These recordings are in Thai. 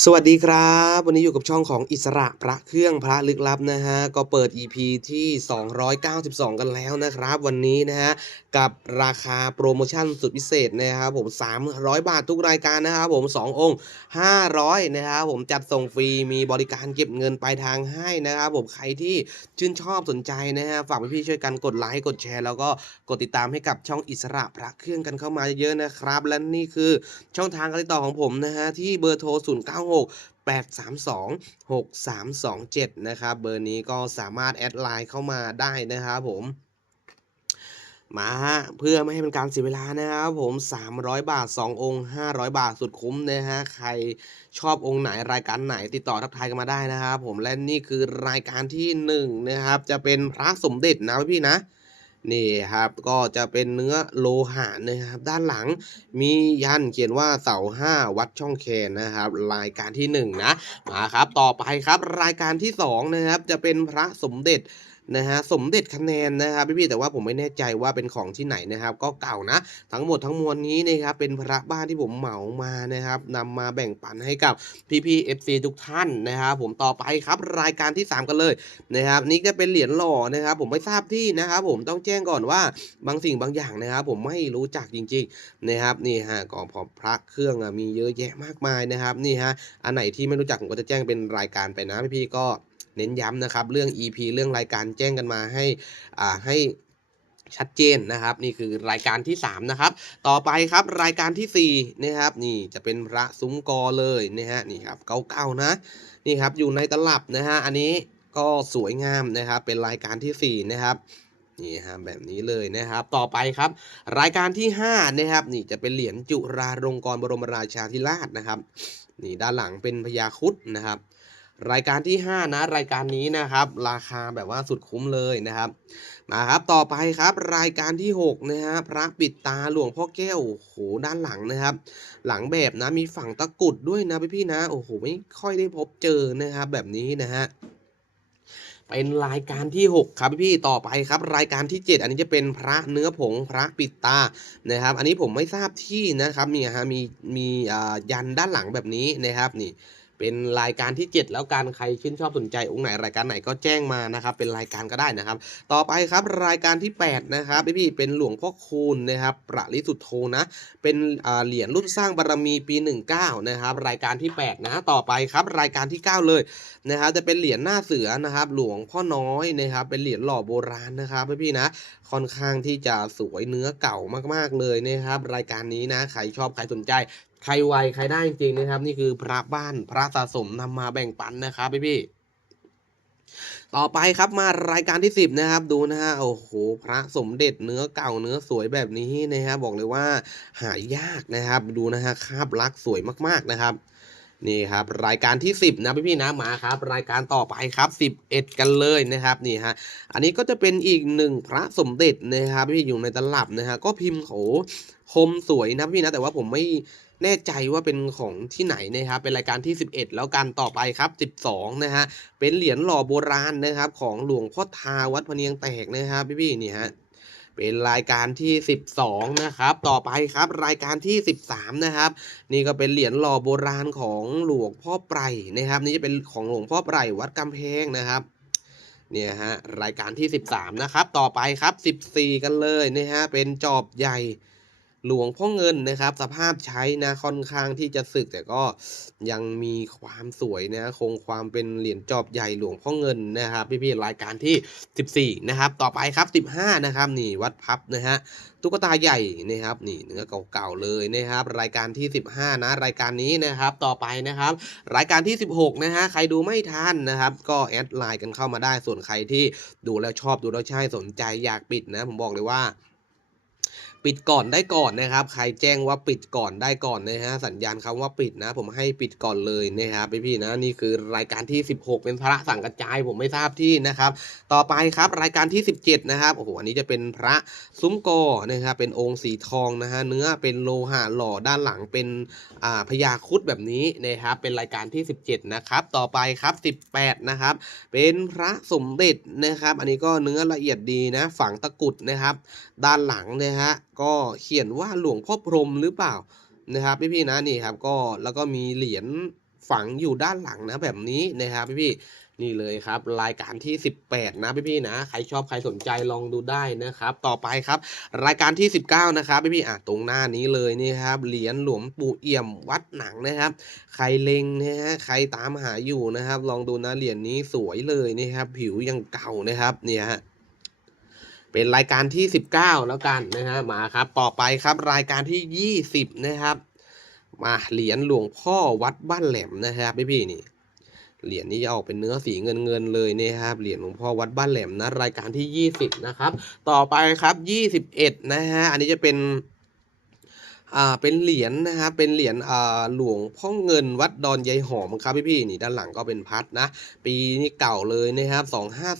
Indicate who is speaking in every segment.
Speaker 1: สวัสดีครับ วันนี้อยู่กับช่องของอิสระพระเครื่องพระลึกลับนะฮะ ก็เปิด EP ที่ 292 กันแล้วนะครับ วันนี้นะฮะ กับราคาโปรโมชั่นสุดพิเศษนะครับผม 300 บาททุกรายการนะครับผม 2 องค์ 500 นะครับผมจัดส่งฟรีมีบริการเก็บเงินปลายทางให้นะครับผมใครที่ชื่นชอบสนใจนะฮะ ฝากพี่ๆช่วยกันกดไลค์กดแชร์ แล้วก็กดติดตามให้กับช่องอิสระพระเครื่องกันเข้ามาเยอะๆนะครับ และนี่คือช่องทางการติดต่อของผมนะฮะที่เบอร์โทร096 832 6327 นะครับเบอร์นี้ก็สามารถแอดไลน์เข้ามาได้นะครับผมมาฮะเพื่อไม่ให้เป็นการเสียเวลานะครับผม 300 บาท 2 องค์ 500 บาทสุดคุ้มนะฮะใครชอบองค์ไหนรายการไหนติดต่อทักทายกันมาได้นะครับผมและนี่คือรายการที่1นะครับจะเป็นพระสมเด็จนะพี่นะ นี่ครับก็จะเป็นเนื้อโลหะนะครับ ด้านหลังมียันเขียนว่าเสาห้าวัดช่องแคนนะครับ รายการที่หนึ่งนะมาครับ ต่อไปครับรายการที่สองนะครับจะเป็นพระสมเด็จ นะฮะสมเด็จคะแนนนะครับพี่ๆแต่ว่าผมไม่แน่ใจว่าเป็นของที่ไหนนะครับ ก็เก่านะ ทั้งหมดทั้งมวลนี้นะครับเป็นพระบ้านที่ผมเหมามานะครับนำมาแบ่งปันให้กับพี่ๆ FC ทุกท่านนะครับผมต่อไปครับรายการที่สามกันเลยนะครับนี่ก็เป็นเหรียญหล่อนะครับ ผมไม่ทราบที่นะครับ ผมต้องแจ้งก่อนว่าบางสิ่งบางอย่างนะครับ ผมไม่รู้จักจริง ๆนะครับนี่ฮะกองพอพระเครื่องอะมีเยอะแยะมากมายนะครับนี่ฮะอันไหนที่ไม่รู้จักผมก็จะแจ้งเป็นรายการไปนะพี่ๆก็ เน้นย้ำนะครับ เรื่อง EP เรื่องรายการแจ้งกันมาให้อ่าให้ชัดเจนนะครับ นี่คือรายการที่สามนะครับ ต่อไปครับรายการที่สี่นะครับนี่จะเป็นพระซุ้มกอเลยนะฮะนี่ครับเก่าๆนะนี่ครับอยู่ในตลับนะฮะอันนี้ก็สวยงามนะครับ เป็นรายการที่4นะครับนี่ฮะแบบนี้เลยนะครับ ต่อไปครับ รายการที่5นะครับนี่จะเป็นเหรียญจุราลงกรบรมราชาธิราชนะครับนี่ด้านหลังเป็นพญาคุดนะครับ รายการที่ 5 นะ รายการนี้นะครับ ราคาแบบว่าสุดคุ้มเลยนะครับ มาครับต่อไปครับรายการที่ 6 นะฮะพระปิดตาหลวงพ่อแก้วโอ้โหด้านหลังนะครับ หลังแบบนะมีฝั่งตะกุดด้วยนะพี่ๆนะโอ้โหไม่ค่อยได้พบเจอนะครับ แบบนี้นะฮะเป็นรายการที่ 6 ครับพี่ต่อไปครับ รายการที่ 7 อันนี้จะเป็นพระเนื้อผงพระปิดตานะครับ อันนี้ผมไม่ทราบที่นะครับนี่ฮะมีมีอ่ายันด้านหลังแบบนี้นะครับนี่ เป็นรายการที่ 7 แล้วการใครชื่นชอบสนใจองค์ไหนรายการไหนก็แจ้งมานะครับเป็นรายการก็ได้นะครับ ต่อไปครับรายการที่ 8 นะครับพี่ๆเป็นหลวงพ่อคูณนะครับประลิสุทโธนะเป็นเหรียญรุ่นสร้างบารมีปี 19 นะครับรายการที่ 8 นะต่อไปครับรายการที่ 9 เลยนะครับจะเป็นเหรียญหน้าเสือนะครับหลวงพ่อน้อยนะครับเป็นเหรียญหล่อโบราณนะครับพี่ๆนะค่อนข้างที่จะสวยเนื้อเก่ามากๆเลยนะครับรายการนี้นะใครชอบใครสนใจ ใครไวใครได้จริงนะครับ นี่คือพระบ้านพระสะสมนำมาแบ่งปันนะครับพี่ๆต่อไปครับมารายการที่ 10 นะครับดูนะฮะโอ้โหพระสมเด็จเนื้อเก่าเนื้อสวยแบบนี้นะครับบอกเลยว่าหายากนะครับ ดูนะฮะคาบลักษ์สวยมากๆนะครับนี่ครับรายการที่ 10 นะพี่ๆนะมาครับ รายการต่อไปครับ 11 กันเลยนะครับนี่ฮะอันนี้ก็จะเป็นอีกหนึ่งพระสมเด็จนะครับพี่อยู่ในตลับนะฮะก็พิมพ์โขคมสวยนะพี่นะแต่ว่าผมไม่ แน่ใจว่าเป็นของที่ไหนนะครับเป็นรายการที่ 11 แล้วกันต่อไปครับ 12 นะฮะเป็นเหรียญหล่อโบราณนะครับ ของหลวงพ่อทาวัดพะเนียงแตกนะครับพี่ๆนี่ฮะเป็นรายการที่ 12 นะครับ ต่อไปครับรายการที่ 13 นะครับ นี่ก็เป็นเหรียญหล่อโบราณของหลวงพ่อไพรนะครับ นี่จะเป็นของหลวงพ่อไพรวัดกำแพงนะครับเนี่ยฮะรายการที่ 13 นะครับ ต่อไปครับ 14 กันเลยนะฮะเป็นจอบใหญ่ หลวงพ่อเงินนะครับ สภาพใช้นะค่อนข้างที่จะสึกแต่ก็ยังมีความสวยนะคงความเป็นเหรียญจอบใหญ่หลวงพ่อเงินนะครับ พี่ๆรายการที่ 14 นะครับ ต่อไปครับ 15 นะครับนี่วัดพับนะฮะตุ๊กตาใหญ่นะครับนี่เนื้อเก่าๆเลยนะครับ รายการที่ 15 นะ รายการนี้นะครับต่อไปนะครับ รายการที่ 16 นะฮะใครดูไม่ทันนะครับ ก็แอดไลน์กันเข้ามาได้ส่วนใครที่ดูแล้วชอบดูแล้วใช่สนใจอยากปิดนะ ผมบอกเลยว่า ปิดก่อนได้ก่อนนะครับ ใครแจ้งว่าปิดก่อนได้ก่อนนะฮะ สัญญาณคำว่าปิดนะ ผมให้ปิดก่อนเลยนะครับพี่ๆนะ นี่คือรายการที่ 16 เป็นพระสั่งกระจาย ผมไม่ทราบที่นะครับ ต่อไปครับรายการที่ 17 นะครับโอ้โหอันนี้จะเป็นพระซุ้มกอนะครับเป็นองค์สีทองนะฮะเนื้อเป็นโลหะหล่อด้านหลังเป็นอ่าพญาครุดแบบนี้นะครับเป็นรายการที่ 17 นะครับ ต่อไปครับ 18 นะครับ เป็นพระสมเด็จนะครับ อันนี้ก็เนื้อละเอียดดีนะฝังตะกุดนะครับ ด้านหลังนะฮะก็เขียนว่าหลวงพ่อพรมหรือเปล่านะครับพี่ๆนะนี่ครับก็แล้วก็มีเหรียญฝังอยู่ด้านหลังนะแบบนี้นะครับพี่ๆนี่เลยครับ รายการที่ 18 นะพี่ๆนะใครชอบใครสนใจลองดูได้นะครับ ต่อไปครับ รายการที่ 19 นะครับพี่ๆอะตรงหน้านี้เลยนี่ครับเหรียญหลวงปู่เอี่ยมวัดหนังนะครับ ใครเล็งนะฮะใครตามหาอยู่นะครับ ลองดูนะเหรียญนี้สวยเลยนะครับ ผิวยังเก่านะครับเนี่ยฮะ เป็นรายการที่ 19 แล้วกันนะฮะมาครับ ต่อไปครับรายการที่ 20 นะครับ มาเหรียญหลวงพ่อวัดบ้านแหลมนะครับพี่พี่นี่เหรียญนี้จะออกเป็นเนื้อสีเงินเงินๆเลยนะครับเหรียญหลวงพ่อวัดบ้านแหลมนะรายการที่ 20 นะครับ ต่อไปครับ 21 นะฮะอันนี้จะเป็น อ่าเป็นเหรียญนะครับเป็นเหรียญอ่าหลวงพ่อเงินวัดดอนยายหอมครับพี่พี่นี่ด้านหลังก็เป็นพัดนะ ปีนี้เก่าเลยนะครับ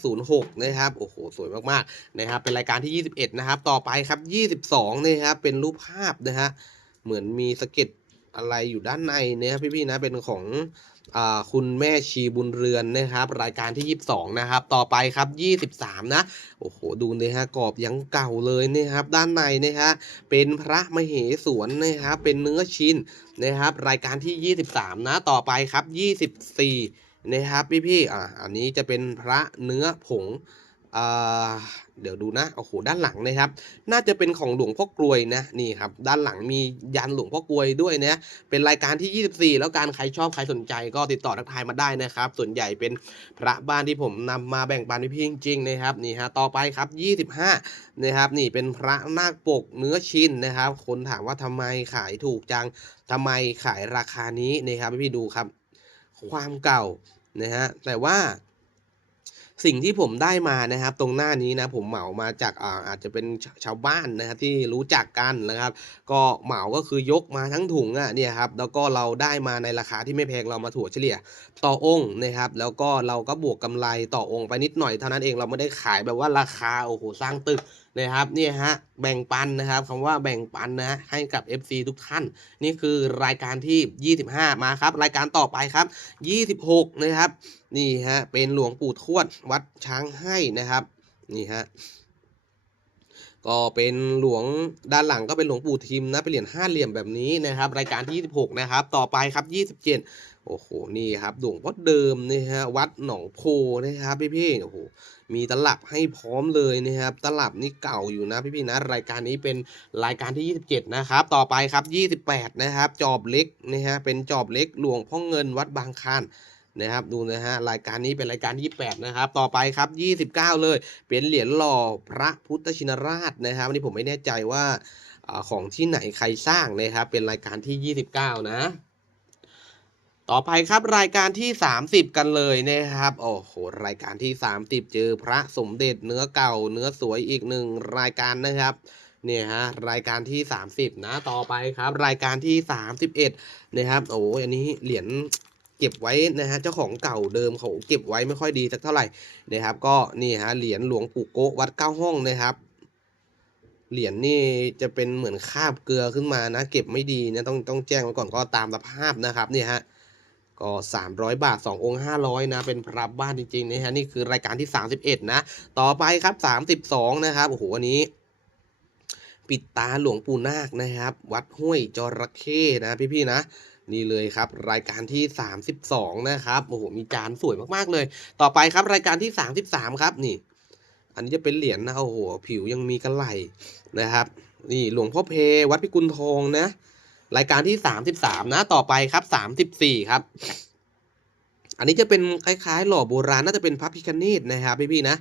Speaker 1: 2506นะครับโอ้โหสวยมากๆนะครับเป็นรายการที่ 21 นะครับ ต่อไปครับ 22นะครับเป็นรูปภาพนะฮะเหมือนมีสะเก็ดอะไรอยู่ด้านในเนี่ยพี่พี่นะเป็นของ คุณแม่ชีบุญเรือนนะครับ รายการที่ 22 นะครับ ต่อไปครับ 23 นะ โอ้โห ดูเลยฮะกรอบยังเก่าเลยนะครับ ด้านในนะฮะเป็นพระมเหสวนนะครับ เป็นเนื้อชิ้นนะครับ รายการที่ 23 นะ ต่อไปครับ 24 นะครับพี่ๆอ่าอันนี้จะเป็นพระเนื้อผง เดี๋ยวดูนะโอ้โหด้านหลังนะครับ น่าจะเป็นของหลวงพ่อกลวยนะนี่ครับ ด้านหลังมียันหลวงพ่อกลวยด้วยนะเป็นรายการที่ 24 แล้วการใครชอบใครสนใจก็ติดต่อทักทายมาได้นะครับ ส่วนใหญ่เป็นพระบ้านที่ผมนำมาแบ่งปันให้พี่จริงๆนะครับนี่ฮะต่อไปครับ 25นะครับ นี่เป็นพระนาคปกเนื้อชิ้นนะครับ คนถามว่าทำไมขายถูกจังทำไมขายราคานี้นะครับให้พี่ดูครับ ความเก่านะฮะแต่ว่า สิ่งที่ผมได้มานะครับ ตรงหน้านี้นะผมเหมามาจากอาอาจจะเป็นชาวบ้านนะครับที่รู้จักกันนะครับ ก็เหมาก็คือยกมาทั้งถุงอะเนี่ยครับแล้วก็เราได้มาในราคาที่ไม่แพงเรามาถั่วเฉลี่ย ต่อองค์นะครับ แล้วก็เราก็บวกกำไรต่อองค์ไปนิดหน่อยเท่านั้นเองเราไม่ได้ขายแบบว่าราคาโอ้โหสร้างตึก นะครับนี่ฮะแบ่งปันนะครับคำว่าแบ่งปันนะฮะให้กับ FC ทุกท่าน นี่คือรายการที่ 25 มาครับ รายการต่อไปครับ 26 นะครับ นี่ฮะเป็นหลวงปู่ทวดวัดช้างให้นะครับนี่ฮะ ก็เป็นหลวงด้านหลังก็เป็นหลวงปู่ทิมนะเป็นเหรียญห้าเหลี่ยมแบบนี้นะครับ รายการที่ 26 นะครับ ต่อไปครับ 27 โอ้โหนี่ครับหลวงพ่อเดิมนี่ฮะวัดหนองโพนะครับพี่พี่โอ้โหมีตลับให้พร้อมเลยนะครับ ตลับนี่เก่าอยู่นะพี่พี่นะรายการนี้เป็นรายการที่ 27 นะครับ ต่อไปครับ 28 นะครับ จอบเล็กนะฮะเป็นจอบเล็กหลวงพ่อเงินวัดบางคาน นะครับดูนะฮะรายการนี้เป็นรายการที่28นะครับต่อไปครับ 29 เลย เป็นเหรียญหล่อพระพุทธชินราชนะครับอันนี้ผมไม่แน่ใจว่าอของที่ไหนใครสร้างนะครับเป็นรายการที่ 29 นะ ต่อไปครับรายการที่ 30 กันเลยนะครับโอ้โหรายการที่ 30 เจอพระสมเด็จเนื้อเก่าเนื้อสวยอีกหนึ่งรายการนะครับเนี่ยฮะรายการที่ 30 นะต่อไปครับ รายการที่ 31นะครับโอ้อันนี้เหรียญ เก็บไว้นะฮะเจ้าของเก่าเดิมเขาเก็บไว้ไม่ค่อยดีสักเท่าไหร่นะครับ ก็นี่ฮะเหรียญหลวงปู่โกะวัดเก้าห้องนะครับ เหรียญนี่จะเป็นเหมือนคาบเกลือขึ้นมานะ เก็บไม่ดีนะต้องต้องแจ้งไว้ก่อนก็ตามสภาพนะครับนี่ฮะก็ 300 บาท 2 องค์ 500 นะ เป็นพระบ้านจริงๆนะฮะ นี่คือรายการที่ 31 นะ ต่อไปครับ 32 นะครับ โอ้โห อันนี้ ปิดตาหลวงปู่นาคนะครับ วัดห้วยจระเข้นะพี่ๆนะ นี่เลยครับ รายการที่ 32 นะครับโอ้โหมีจานสวยมากๆเลย ต่อไปครับรายการที่ 33 ครับนี่ อันนี้จะเป็นเหรียญนะโอ้โหผิวยังมีกระไหลนะครับ นี่หลวงพ่อเพวัดพิกุลทองนะ รายการที่ 33 นะ ต่อไปครับ 34 ครับ อันนี้จะเป็นคล้ายๆ หล่อโบราณน่าจะเป็นพระพิคเนตนะครับพี่ๆนะ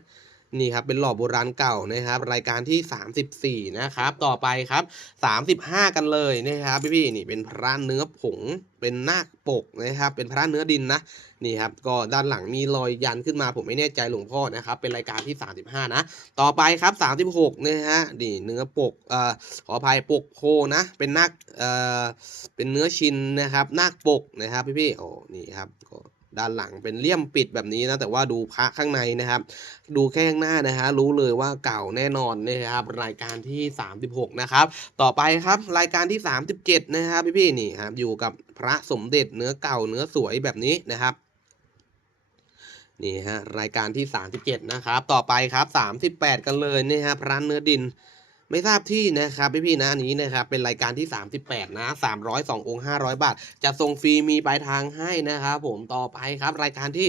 Speaker 1: นี่ครับเป็นหล่อโบราณเก่านะครับ รายการที่ 34 นะครับ ต่อไปครับ 35 กันเลยนะครับพี่ๆนี่เป็นพระเนื้อผงเป็นนาคปกนะครับ เป็นพระเนื้อดินนะนี่ครับก็ด้านหลังมีรอยยันขึ้นมาผมไม่แน่ใจหลวงพ่อนะครับ เป็นรายการที่ 35 นะ ต่อไปครับ 36นะฮะนี่เนื้อปกเอ่อขออภัยปกโพนะ เป็นนาคเอ่อเป็นเนื้อชินนะครับนาคปกนะครับพี่ๆโอ้นี่ครับก็ ด้านหลังเป็นเลี่ยมปิดแบบนี้นะแต่ว่าดูพระข้างในนะครับ ดูแค่ข้างหน้านะฮะรู้เลยว่าเก่าแน่นอนนะครับ รายการที่ 36 นะครับ ต่อไปครับรายการที่ 37 นะครับพี่ๆนี่ครับอยู่กับพระสมเด็จเนื้อเก่าเนื้อสวยแบบนี้นะครับนี่ฮะรายการที่ 37 นะครับ ต่อไปครับ 38 กันเลยนี่ฮะพระเนื้อดิน ไม่ทราบที่นะครับพี่ๆนะอันนี้นะครับเป็นรายการที่ 38 นะ 302 องค์ 500 บาท จะส่งฟรีมีปลายทางให้นะครับผมต่อไปครับรายการที่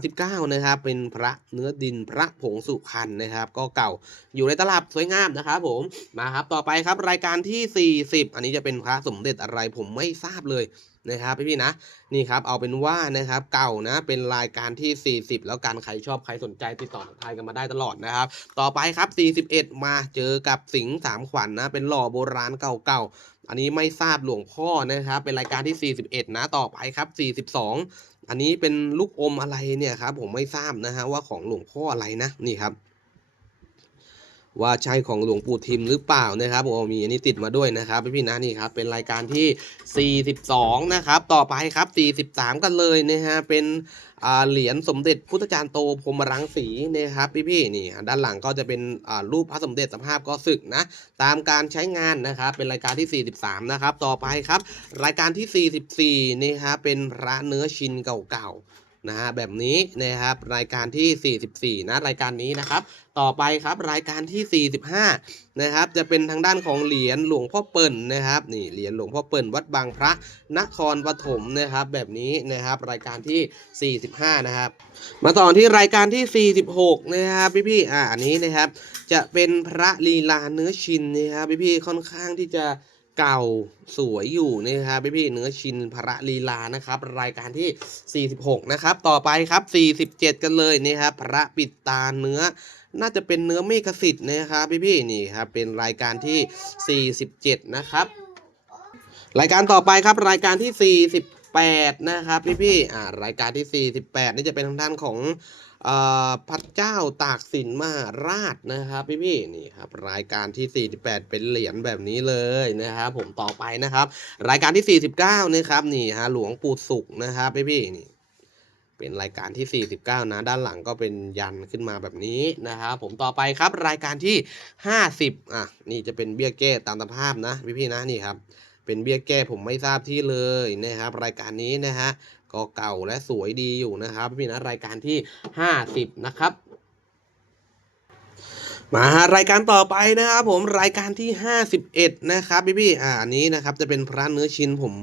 Speaker 1: 39 นะครับเป็นพระเนื้อดินพระผงสุพรรณนะครับก็เก่าอยู่ในตลับสวยงามนะครับผมมาครับต่อไปครับรายการที่ 40 อันนี้จะเป็นพระสมเด็จอะไรผมไม่ทราบเลย นะครับพี่ๆนะนี่ครับเอาเป็นว่านะครับเก่านะเป็นรายการที่ 40 แล้วกันใครชอบใครสนใจติดต่อทายกันมาได้ตลอดนะครับ ต่อไปครับ 41 มาเจอกับสิงห์สามขวัญนนะเป็นหล่อโบราณเก่าๆอันนี้ไม่ทราบหลวงพ่อนะครับ เป็นรายการที่ 41 นะต่อไปครับ 42 อันนี้เป็นลูกอมอะไรเนี่ยครับผมไม่ทราบนะฮะว่าของหลวงพ่ออะไรนะนี่ครับ ว่าใช่ของหลวงปู่ทิมหรือเปล่านะครับโอ้มีอันนี้ติดมาด้วยนะครับพี่ๆนะนี่ครับเป็นรายการที่ 42 นะครับ ต่อไปครับ 43 กันเลยนะฮะเป็นเหรียญสมเด็จพุทธจารย์โตพรหมรังสีนะครับพี่ๆนี่ด้านหลังก็จะเป็นรูปพระสมเด็จสภาพก็สึกนะตามการใช้งานนะครับเป็นรายการที่ 43 นะครับ ต่อไปครับ รายการที่ 44นี่ครับเป็นพระเนื้อชินเก่าๆ นะฮะแบบนี้นะครับรายการที่ 44 นะรายการนี้นะครับ ต่อไปครับรายการที่ 45 นะครับจะเป็นทางด้านของเหรียญหลวงพ่อเปิ่นนะครับนี่เหรียญหลวงพ่อเปิ่นวัดบางพระนครปฐมนะครับแบบนี้นะครับรายการที่ 45 นะครับ มาต่อที่รายการที่ 46 นะครับพี่ๆอ่าอันนี้นะครับจะเป็นพระลีลาเนื้อชินนะครับพี่ๆค่อนข้างที่จะ เก่าสวยอยู่นะครับพี่พี่เนื้อชินพระลีลานะครับ รายการที่ 46 นะครับ ต่อไปครับ 47 กันเลยนะครับพระปิดตาเนื้อน่าจะเป็นเนื้อเมฆสิทธิ์นะครับพี่พี่นี่ครับเป็นรายการที่ 47 นะครับ รายการต่อไปครับรายการที่ 40 48 นะครับพี่ๆอ่ารายการที่ 48 นี่จะเป็นทางด้านของอ่อพระเจ้าตากสินมาราชนะครับพี่ๆนี่ครับรายการที่ 48 เป็นเหรียญแบบนี้เลยนะครับผมต่อไปนะครับ รายการที่ 49นะครับนี่ฮะหลวงปู่สุขนะครับพี่ๆนี่เป็นรายการที่ 49 นะ ด้านหลังก็เป็นยันขึ้นมาแบบนี้นะครับผมต่อไปครับรายการที่ 50อะนี่จะเป็นเบี้ยแก้ตามสภาพนะพี่ๆนะนี่ครับ เป็นเบี้ยแก้ผมไม่ทราบที่เลยนะครับ รายการนี้นะฮะก็เก่าและสวยดีอยู่นะครับพี่นะรายการที่ 50 นะครับมารายการต่อไปนะครับผมรายการที่ 51 นะครับพี่ๆอ่าอันนี้นะครับจะเป็นพระเนื้อชิ้นผม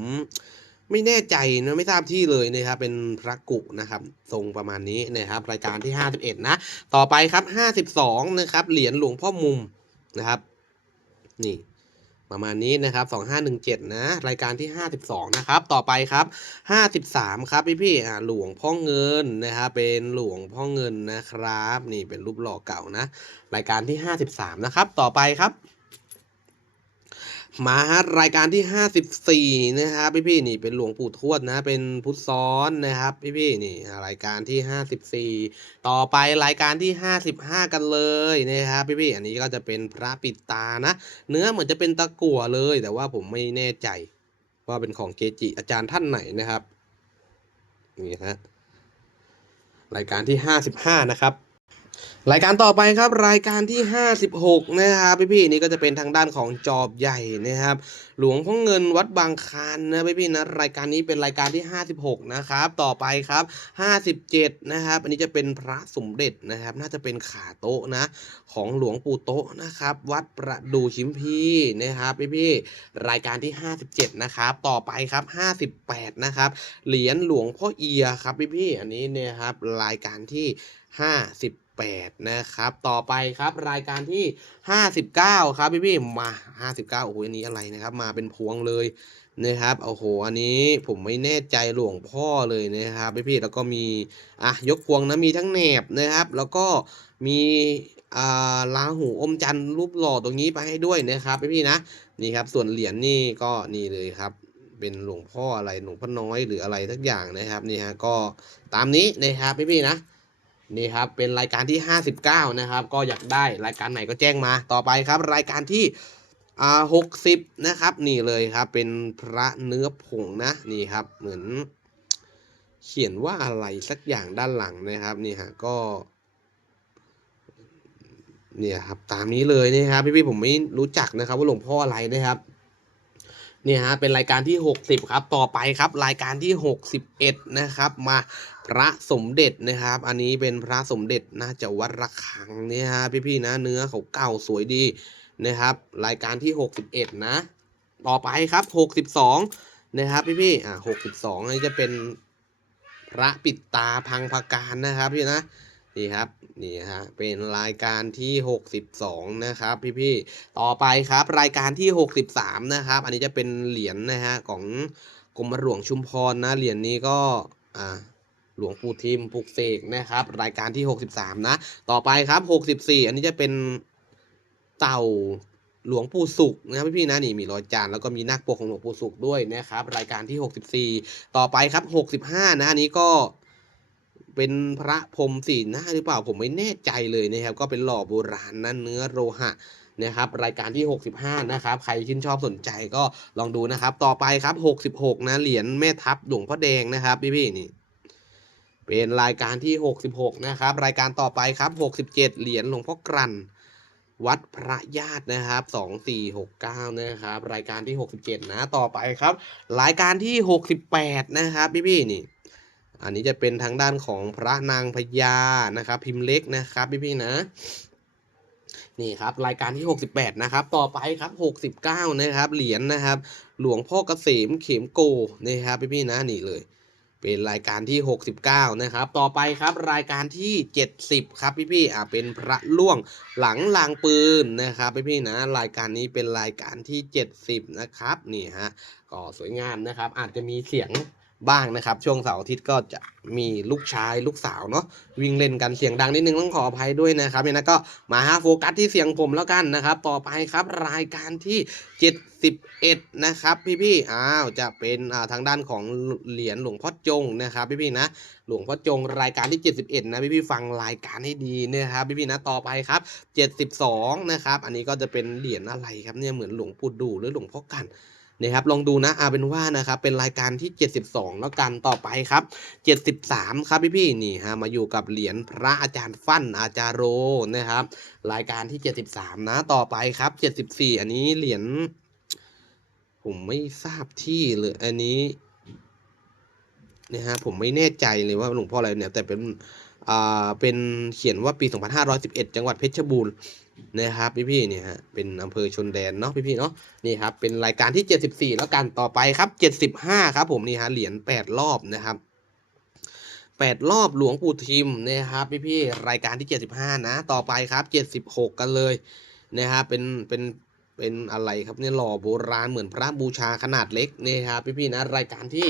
Speaker 1: ไม่แน่ใจนะไม่ทราบที่เลยนะครับเป็นพระกุนะครับทรงประมาณนี้นะครับรายการที่ 51 นะ ต่อไปครับ 52 นะครับเหรียญหลวงพ่อมุมนะครับนี่ ประมาณนี้นะครับ2517 นะ รายการที่ 52 นะครับ ต่อไปครับ 53 ครับพี่พี่อ่าหลวงพ่อเงินนะครับเป็นหลวงพ่อเงินนะครับ นี่เป็นรูปหล่อเก่านะ รายการที่ 53 นะครับ ต่อไปครับ มาฮะรายการที่ 54 นะครับพี่พี่นี่เป็นหลวงปู่ทวดนะ เป็นพุทธซ้อนนะครับพี่พี่นี่รายการที่ 54 ต่อไปรายการที่ 55 กันเลยนะครับพี่พี่อันนี้ก็จะเป็นพระปิดตานะ เนื้อเหมือนจะเป็นตะกั่วเลย แต่ว่าผมไม่แน่ใจ ว่าเป็นของเกจิอาจารย์ท่านไหนนะครับนี่ฮะรายการที่ 55 นะครับ รายการต่อไปครับรายการที่ 56 นะครับพี่ๆนี่ก็จะเป็นทางด้านของจอบใหญ่นะครับ หลวงพ่อเงินวัดบางคานนะพี่ๆนะรายการนี้เป็นรายการที่ 56 นะครับ ต่อไปครับ 57 นะครับ อันนี้จะเป็นพระสมเด็จนะครับ น่าจะเป็นขาโต๊ะนะ ของหลวงปู่โต๊ะนะครับ วัดประดูชิมพีนะครับพี่ๆรายการที่ 57 นะครับ ต่อไปครับ 58 นะครับ เหรียญหลวงพ่อเอียครับพี่ๆอันนี้เนี่ยครับรายการที่ 8 นะครับ ต่อไปครับรายการที่ 59 ครับพี่ๆมา 59 โอ้โห อันนี้อะไรนะครับ มาเป็นพวงเลยนะครับ โอ้โห อันนี้ผมไม่แน่ใจหลวงพ่อเลยนะครับพี่ๆแล้วก็มี อะ ยกพวงนะ มีทั้งแหนบนะครับ แล้วก็มีอ่าลาหูอมจันทร์รูปหล่อตรงนี้ไปให้ด้วยนะครับพี่ๆนะ นี่ครับ ส่วนเหรียญนี่ก็นี่เลยครับเป็นหลวงพ่ออะไรหลวงพ่อน้อยหรืออะไรทักอย่างนะครับนี่ฮะก็ตามนี้นะครับพี่ๆนะ นี่ครับเป็นรายการที่ 59 นะครับ ก็อยากได้รายการไหนก็แจ้งมาต่อไปครับ รายการที่อ่า60นะครับ นี่เลยครับ เป็นพระเนื้อผงนะนี่ครับ เหมือน เขียนว่าอะไรสักอย่างด้านหลังนะครับ นี่ฮะก็ เนี่ยครับ ตามนี้เลยนะครับพี่ๆผมไม่รู้จักนะครับ ว่าหลวงพ่ออะไรนะครับเนี่ยฮะเป็นรายการที่ 60 ครับ ต่อไปครับ รายการที่ 61 นะครับ มา พระสมเด็จนะครับ อันนี้เป็นพระสมเด็จน่าจะวัดระฆังเนี่ยฮะพี่ๆนะเนื้อเขาเก่าสวยดีนะครับ รายการที่ 61 นะ ต่อไปครับ 62 นะครับพี่พี่ๆอ่า62นี่จะเป็นพระปิดตาพังพาการนะครับพี่นะนี่ครับนี่ฮะเป็นรายการที่ 62 นะครับพี่ๆต่อไปครับรายการที่ 63 นะครับ อันนี้จะเป็นเหรียญนะฮะของกรมหลวงชุมพรนะเหรียญนี้ก็อ่า หลวงปู่ทิมปลุกเสกนะครับ รายการที่ 63 นะ ต่อไปครับ 64 อันนี้จะเป็นเต่าหลวงปู่สุขนะครับพี่ๆนะนี่มีรอยจานแล้วก็มีนาคปกของหลวงปู่สุขด้วยนะครับ รายการที่ 64 ต่อไปครับ 65 นะอันนี้ก็เป็นพระพรมสีหน้าหรือเปล่าผมไม่แน่ใจเลยนะครับ ก็เป็นหล่อโบราณนะเนื้อโลหะนะครับรายการที่ 65 นะครับ ใครชื่นชอบสนใจก็ลองดูนะครับ ต่อไปครับ 66 นะ เหรียญแม่ทัพหลวงพ่อแดงนะครับ พี่ๆนี่ เป็นรายการที่ 66 นะครับ รายการต่อไปครับ 67 เหรียญหลวงพ่อกลั่นวัดพระญาตินะครับ 2469 นะครับ รายการที่ 67 นะ ต่อไปครับ รายการที่ 68 นะครับพี่ๆนี่ อันนี้จะเป็นทางด้านของพระนางพญา นะครับ พิมพ์เล็กนะครับพี่ๆนะ นี่ครับ รายการที่ 68 นะครับ ต่อไปครับ 69 นะครับ เหรียญนะครับ หลวงพ่อเกษมเขมโกนะครับพี่ๆนะ นี่เลย เป็นรายการที่ 69 นะครับ ต่อไปครับรายการที่ 70 ครับพี่ๆอ่าเป็นพระล่วงหลังลางปืนนะครับพี่พี่นะรายการนี้เป็นรายการที่ 70 นะครับนี่ฮะก็สวยงามนะครับ อาจจะมีเสียง บ้างนะครับ ช่วงเสาร์อาทิตย์ก็จะมีลูกชายลูกสาวเนาะวิ่งเล่นกันเสียงดังนิดนึงต้องขออภัยด้วยนะครับเนี่ยนะก็มาฮะโฟกัสที่เสียงผมแล้วกันนะครับ ต่อไปครับรายการที่ 71 นะครับ พี่ๆอ้าวจะเป็นอ่าทางด้านของเหรียญหลวงพ่อจงนะครับ พี่ๆนะ หลวงพ่อจงรายการที่ 71 นะพี่ๆฟังรายการให้ดีนะครับ พี่ๆนะต่อไปครับ 72 นะครับ อันนี้ก็จะเป็นเหรียญอะไรครับเนี่ยเหมือนหลวงปู่ดูหรือหลวงพ่อกัน นะครับลองดูนะอาเป็นว่านะครับเป็นรายการที่ 72 แล้วกันต่อไปครับ 73 ครับพี่ๆนี่ฮะมาอยู่กับเหรียญพระอาจารย์ฟั่นอาจารโรนะครับรายการที่ 73 นะต่อไปครับ 74 อันนี้เหรียญผมไม่ทราบที่เลยอันนี้นะฮะผมไม่แน่ใจเลยว่าหลวงพ่ออะไรเนี่ยแต่เป็นอ่าเป็นเขียนว่าปี 2511 จังหวัดเพชรบูรณ์ นะครับพี่ๆเนี่ยฮะเป็นอำเภอชนแดนเนาะพี่ๆเนาะนี่ครับเป็นรายการที่ 74 แล้วกันต่อไปครับ 75 ครับผมนี่ฮะเหรียญ8 รอบนะครับแปดรอบหลวงปู่ทิมนะครับพี่พี่รายการที่ 75 นะต่อไปครับ 76 กันเลยนะครับเป็นเป็นเป็นอะไรครับเนี่ยหล่อโบราณเหมือนพระบูชาขนาดเล็กนะครับพี่พี่ๆนะรายการที่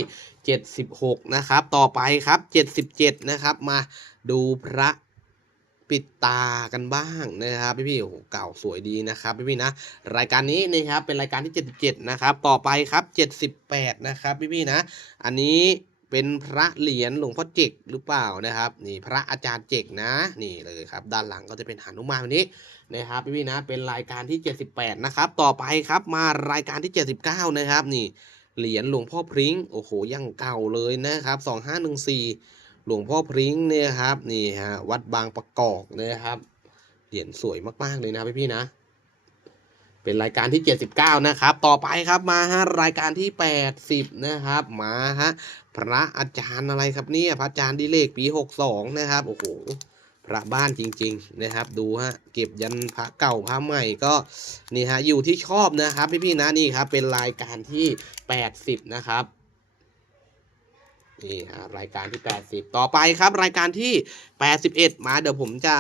Speaker 1: 76 นะครับ ต่อไปครับ 77 นะครับ มาดูพระ ปิดตากันบ้างนะครับพี่พี่โอ้โหเก่าสวยดีนะครับพี่พี่นะรายการนี้นะครับเป็นรายการที่ 77 นะครับต่อไปครับ 78 นะครับพี่พี่นะ อันนี้เป็นพระเหรียญหลวงพ่อเจกหรือเปล่านะครับ นี่พระอาจารย์เจกนะนี่เลยครับ ด้านหลังก็จะเป็นหานุมานแบบนี้นะครับพี่พี่นะเป็นรายการที่ 78 นะครับต่อไปครับมารายการที่ 79 นะครับนี่เหรียญหลวงพ่อพริ้งโอ้โหยังเก่าเลยนะครับ 2514 หลวงพ่อพริ้งเนี่ยครับนี่ฮะวัดบางประกอบนะครับเหรียญสวยมากๆเลยนะพี่พี่นะ เป็นรายการที่ 79 นะครับ ต่อไปครับมาฮะรายการที่ 80 นะครับมาฮะพระอาจารย์อะไรครับเนี่ยพระอาจารย์ดิเลกปี 62 นะครับโอ้โหพระบ้านจริง ๆ นะครับ ดูฮะเก็บยันพระเก่าพระใหม่ก็นี่ฮะอยู่ที่ชอบนะครับพี่ๆนะนี่ครับเป็นรายการที่ 80 นะครับ นี่ฮะรายการที่ 80 ต่อไปครับรายการที่ 81 มาเดี๋ยวผมจะ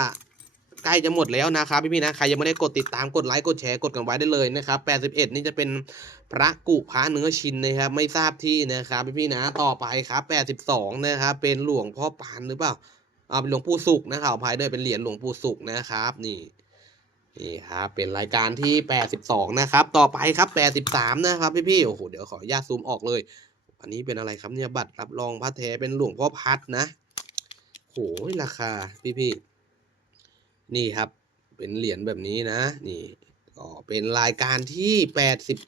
Speaker 1: ใกล้จะหมดแล้วนะครับพี่ๆนะใครยังไม่ได้กดติดตามกดไลค์กดแชร์กดกันไว้ได้เลยนะครับ 81 นี่จะเป็นพระกุพระเนื้อชินนะครับไม่ทราบที่นะครับพี่ๆนะต่อไปครับ 82 นะครับเป็นหลวงพ่อปานหรือเปล่าเอาเป็นหลวงปู่สุขนะครับภายด้วยเป็นเหรียญหลวงปู่สุขนะครับนี่นี่ครับเป็นรายการที่ 82 นะครับ ต่อไปครับ 83 นะครับพี่ๆโอ้โหเดี๋ยวขออนุญาตซูมออกเลย อันนี้เป็นอะไรครับเนี่ยบัตรรับรองพระแท้เป็นหลวงพ่อพัดนะโหยราคาพี่ๆนี่ครับ เป็นเหรียญแบบนี้นะ นี่ก็เป็นรายการที่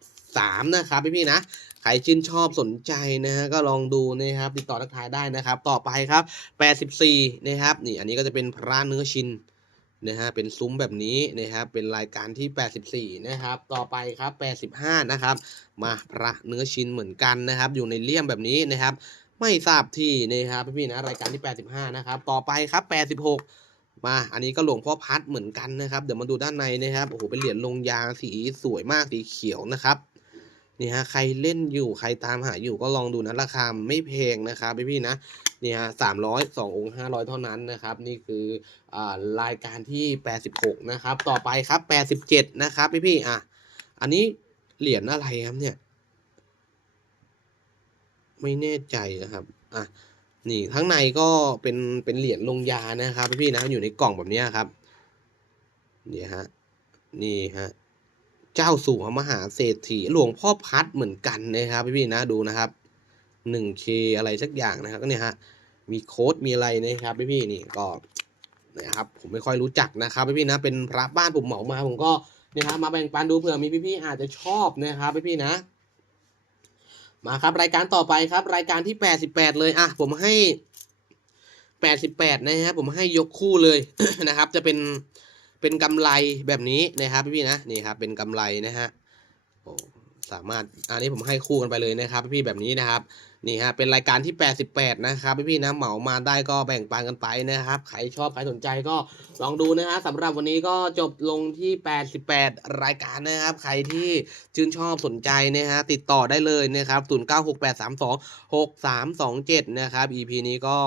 Speaker 1: 83นะครับพี่ๆนะใครชื่นชอบสนใจนะฮะก็ลองดูนะครับติดต่อทักทายได้นะครับ ต่อไปครับ 84 นะครับนี่อันนี้ก็จะเป็นพระเนื้อชิน นะฮะเป็นซุ้มแบบนี้นะครับเป็นรายการที่ 84 นะครับ ต่อไปครับ 85 นะครับ มาพระเนื้อชิ้นเหมือนกันนะครับ อยู่ในเลี่ยมแบบนี้นะครับ ไม่ทราบที่นะครับพี่ๆนะรายการที่ 85 นะครับ ต่อไปครับ 86 มาอันนี้ก็หลวงพ่อพัดเหมือนกันนะครับ เดี๋ยวมาดูด้านในนะครับโอ้โหเป็นเหรียญลงยาสีสวยมากสีเขียวนะครับ นี่ฮะใครเล่นอยู่ใครตามหาอยู่ก็ลองดูนะราคาไม่แพงนะครับพี่ๆนะนี่ฮะสามร้อยสององค์ห้าร้อยเท่านั้นนะครับ นี่คืออ่ารายการที่แปดสิบหกนะครับต่อไปครับแปดสิบเจ็ดนะครับพี่ๆอะอันนี้เหรียญอะไรครับเนี่ย ไม่แน่ใจนะครับอะนี่ข้างในก็เป็นเป็นเหรียญลงยานะครับพี่ๆนะอยู่ในกล่องแบบนี้ครับนี่ฮะนี่ฮะ เจ้าสู่มหาเศรษฐีหลวงพ่อพัดเหมือนกันนะครับ พี่ๆนะดูนะครับหนึ่งเคอะไรสักอย่างนะครับก็เนี่ยฮะมีโค้ดมีอะไรนะครับพี่ๆนี่ก็นะครับผมไม่ค่อยรู้จักนะครับพี่ๆนะเป็นพระบ้านผมเหมามาผมก็เนี่ยครับมาแบ่งปันดูเผื่อมีพี่ๆอาจจะชอบนะครับพี่ๆนะ มาครับรายการต่อไปครับรายการที่แปดสิบแปดเลยอะผมให้แปดสิบแปดนะครับผมให้ยกคู่เลยนะครับ จะเป็น เป็นกำไรแบบนี้นะครับพี่ๆนะนี่ครับเป็นกำไรนะฮะโอ้สามารถอันนี้ผมให้คู่กันไปเลยนะครับพี่ๆแบบนี้นะครับนี่ฮะเป็นรายการที่ 88 นะครับพี่ๆนะเหมามาได้ก็แบ่งปันกันไปนะครับใครชอบใครสนใจก็ลองดูนะฮะสำหรับวันนี้ก็จบลงที่ 88 รายการนะครับใครที่ชื่นชอบสนใจนะฮะติดต่อได้เลยนะครับ096832 6327นะครับ EP นี้ก็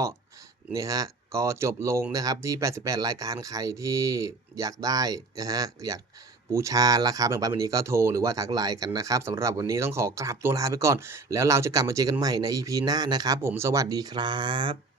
Speaker 1: นี่ฮะ ก็จบลงนะครับที่ 88 รายการใครที่อยากได้นะฮะอยากบูชาราคาแบ่งปันวันนี้ก็โทรหรือว่าทักไลน์กันนะครับสำหรับวันนี้ต้องขอกราบตัวลาไปก่อน แล้วเราจะกลับมาเจอกันใหม่ใน EP หน้านะครับ ผมสวัสดีครับ